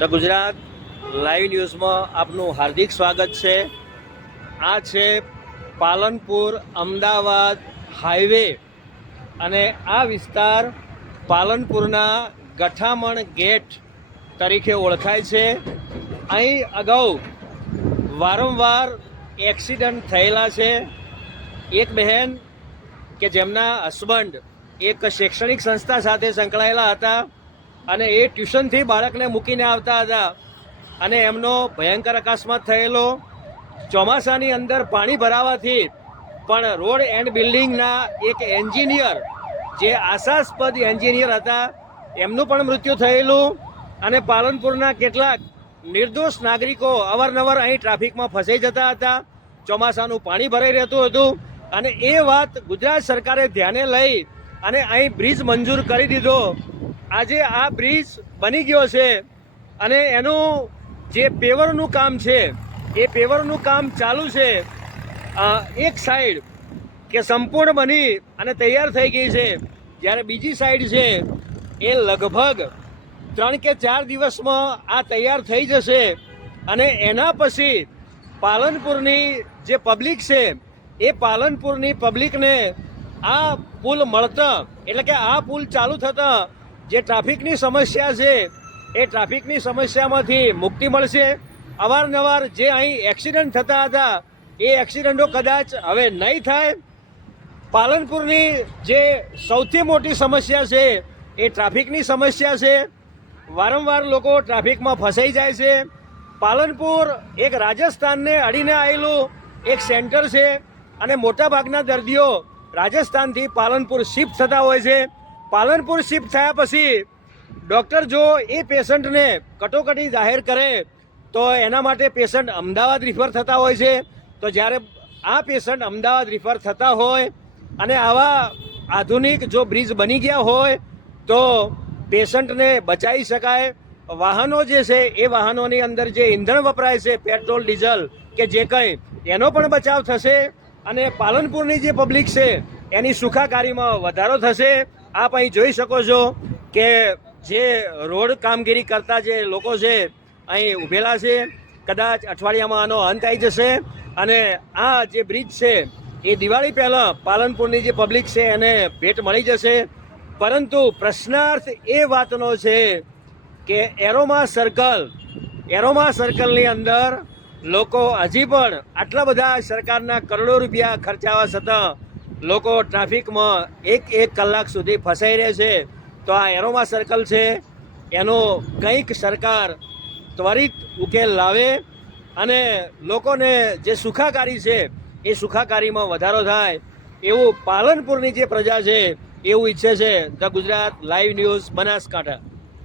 તો ગુજરાત લાઈવ ન્યૂઝમાં આપનું હાર્દિક સ્વાગત છે. આ છે પાલનપુર અમદાવાદ હાઈવે અને આ વિસ્તાર પાલનપુરના ગઠામણ ગેટ તરીકે ઓળખાય છે. અહીં અગાઉ વારંવાર એક્સિડન્ટ થયેલા છે. એક બહેન કે જેમના હસબન્ડ એક શૈક્ષણિક સંસ્થા સાથે સંકળાયેલા હતા. અને એ ટ્યુશનથી બાળકને મૂકીને આવતા હતા. અને એમનો ભયંકર અકસ્માત થયેલો. ચોમાસાની અંદર પાણી ભરાવાથી પણ રોડ એન્ડ બિલ્ડિંગના એક એન્જિનિયર, જે આશાસ્પદ એન્જિનિયર હતા, એમનું પણ મૃત્યુ થયેલું. અને પાલનપુરના કેટલાક નિર્દોષ નાગરિકો અવારનવાર અહીં ટ્રાફિકમાં ફસાઈ જતા હતા. ચોમાસાનું પાણી ભરાઈ રહેતું હતું. અને એ વાત ગુજરાત સરકારે ધ્યાને લઈ અને અહીં બ્રિજ મંજૂર કરી દીધો. આજે આ બ્રિજ બની ગયો છે અને એનું જે પેવરનું કામ છે, એ પેવરનું કામ ચાલુ છે એક સાઈડ કે સંપૂર્ણ બની અને તૈયાર થઈ ગઈ છે. જ્યારે બીજી સાઈડ છે, એ લગભગ ત્રણ કે ચાર દિવસમાં આ તૈયાર થઈ જશે અને એના પછી પાલનપુરની જે પબ્લિક છે, એ પાલનપુરની પબ્લિકને આ પુલ મળતા, એટલે કે આ પુલ ચાલુ થતાં જે ટ્રાફિકની સમસ્યા છે, એ ટ્રાફિકની સમસ્યામાંથી મુક્તિ મળશે. અવારનવાર જે અહીં એક્સિડન્ટ થતા હતા, એ એક્સિડન્ટો કદાચ હવે નહીં થાય. પાલનપુરની જે સૌથી મોટી સમસ્યા છે, એ ટ્રાફિકની સમસ્યા છે. વારંવાર લોકો ટ્રાફિકમાં ફસાઈ જાય છે. પાલનપુર એક રાજસ્થાનને અડીને આવેલું એક સેન્ટર છે અને મોટાભાગના દર્દીઓ રાજસ્થાનથી પાલનપુર શિફ્ટ થતા હોય છે. પાલનપુર શિફ્ટ થયા પછી ડૉક્ટર જો એ પેશન્ટને કટોકટી જાહેર કરે તો એના માટે પેશન્ટ અમદાવાદ રિફર થતા હોય છે. તો જ્યારે આ પેશન્ટ અમદાવાદ રિફર થતા હોય અને આવા આધુનિક જો બ્રિજ બની ગયા હોય તો પેશન્ટને બચાવી શકાય. વાહનો જે છે એ વાહનોની અંદર જે ઈંધણ વપરાય છે, પેટ્રોલ, ડીઝલ કે જે કંઈ, એનો પણ બચાવ થશે અને પાલનપુરની જે પબ્લિક છે એની સુખાકારીમાં વધારો થશે. આપ અહીં જોઈ શકો છો કે જે રોડ કામગીરી કરતા જે લોકો છે, અહીં ઊભેલા છે. કદાચ અઠવાડિયામાં આનો અંત આવી જશે અને આ જે બ્રિજ છે, એ દિવાળી પહેલાં પાલનપુરની જે પબ્લિક છે, એને ભેટ મળી જશે. પરંતુ પ્રશ્નાર્થ એ વાતનો છે કે એરોમા સર્કલ, એરોમા સર્કલની અંદર લોકો હજી પણ આટલા બધા સરકારના કરોડો રૂપિયા ખર્ચાવા છતાં લોકો ટ્રાફિકમાં એક એક કલાક સુધી ફસાઈ રહે છે. તો આ એરોમા સર્કલ છે. એનો કંઈક સરકાર ત્વરિત ઉકેલ લાવે અને લોકોને જે સુખાકારી છે, એ સુખાકારીમાં વધારો થાય. એવું પાલનપુરની જે પ્રજા છે, એવું ઈચ્છે છે. The Gujarat live news Banaskantha.